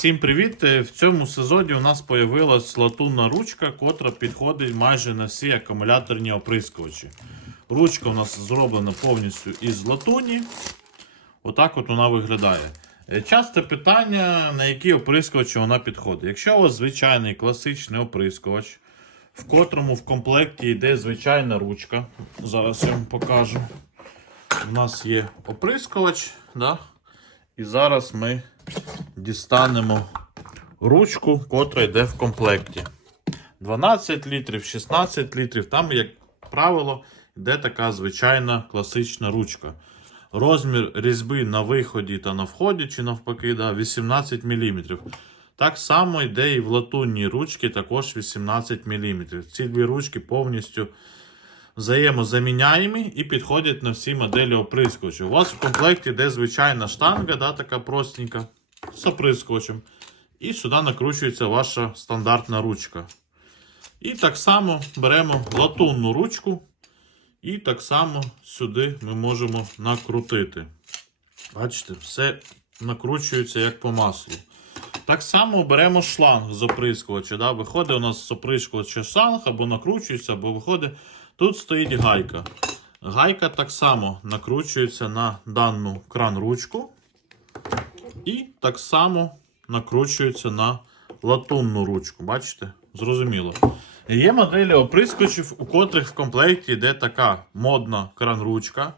Всім привіт! Е, В цьому сезоні у нас появилась латунна ручка, котра підходить майже на всі акумуляторні оприскувачі. Ручка у нас зроблена повністю із латуні. Отак от вона виглядає. Е, Часте питання, на які оприскувачі вона підходить. Якщо у вас звичайний класичний оприскувач, в котрому в комплекті йде звичайна ручка. Зараз я вам покажу. У нас є оприскувач, да? і зараз ми дістанемо ручку, котра йде в комплекті. 12 літрів, 16 літрів. Там, як правило, йде така звичайна класична ручка. Розмір різьби на виході та на вході, чи навпаки, да, 18 мм. Так само йде і в латунній ручці також 18 мм. Ці дві ручки повністю взаємозаміняємі і підходять на всі моделі оприскувачів. У вас в комплекті йде звичайна штанга, да, така простенька, з оприскувачем. І сюди накручується ваша стандартна ручка. І так само беремо латунну ручку. І так само сюди ми можемо накрутити. Бачите, все накручується як по маслу. Так само беремо шланг з оприскувача. Да? Виходить у нас з оприскувача шланг, або накручується, або виходить. Тут стоїть гайка. Гайка так само накручується на дану кран-ручку. І так само накручується на латунну ручку. Бачите? Зрозуміло. Є моделі оприскувачів, у котрих в комплекті йде така модна кран-ручка.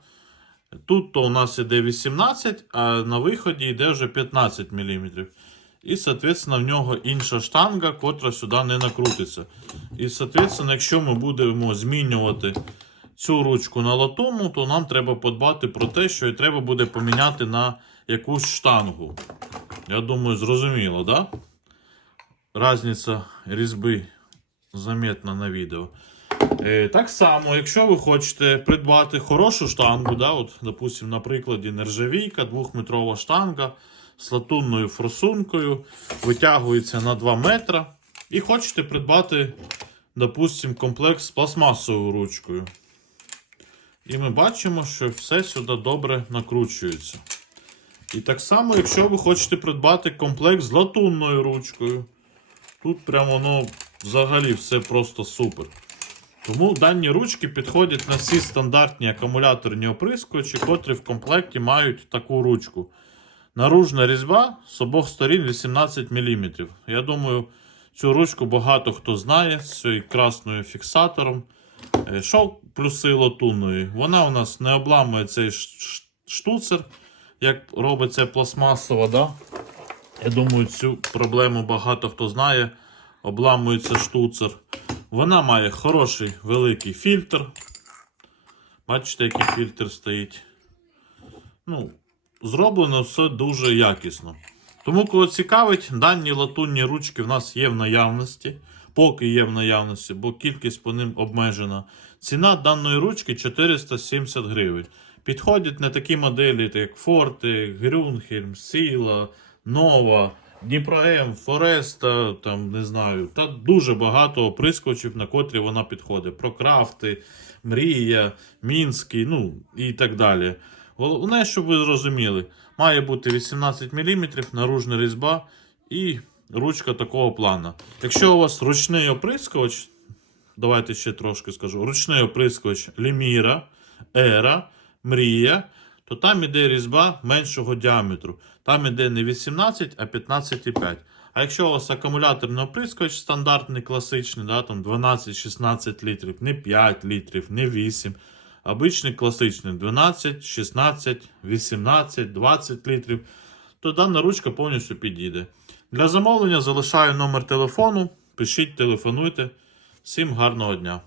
Тут то у нас іде 18, а на виході йде вже 15 мм. І, соответственно, в нього інша штанга, котра сюди не накрутиться. І, соответственно, якщо ми будемо змінювати цю ручку на латунну, то нам треба подбати про те, що і треба буде поміняти на якусь штангу. Я думаю, зрозуміло, да? Разниця різьби заметна на відео. Е, так само, якщо ви хочете придбати хорошу штангу, да, от, допустим, на прикладі нержавійка, 2-метрова штанга з латунною форсункою, витягується на 2 метра. І хочете придбати, допустим, комплект з пластмасовою ручкою. І ми бачимо, що все сюди добре накручується. І так само, якщо ви хочете придбати комплект з латунною ручкою, тут прямо воно взагалі все просто супер. Тому дані ручки підходять на всі стандартні акумуляторні оприскувачі, котрі в комплекті мають таку ручку. Наружна різьба з обох сторін 18 мм. Я думаю, цю ручку багато хто знає з цією красною фіксатором. Е, Що плюси латунної? Вона у нас не обламує цей штуцер, як робиться пластмасово. Да? Я думаю, цю проблему багато хто знає. Обламується штуцер. Вона має хороший великий фільтр. Бачите, який фільтр стоїть. Ну, зроблено все дуже якісно. Тому, кого цікавить, дані латунні ручки в нас є в наявності. Поки є в наявності, бо кількість по ним обмежена. Ціна даної ручки 470 гривень. Підходять на такі моделі, як Forte, Grünhelm, Sila, Nova, Дніпро М, Фореста, там не знаю, та дуже багато оприскувачів, на котрі вона підходить. Прокрафти, Мрія, Мінський, ну і так далі. Головне, щоб ви зрозуміли, має бути 18 мм наружна різьба і ручка такого плана. Якщо у вас ручний оприскувач, давайте ще трошки скажу: ручний оприскувач Ліміра, Ера, Мрія, то там іде різьба меншого діаметру. Там іде не 18, а 15,5. А якщо у вас акумуляторний оприскувач стандартний, класичний, да, там 12-16 літрів, не 5 літрів, не 8. Обичний класичний 12, 16, 18, 20 літрів, то дана ручка повністю підійде. Для замовлення залишаю номер телефону. Пишіть, телефонуйте. Всім гарного дня!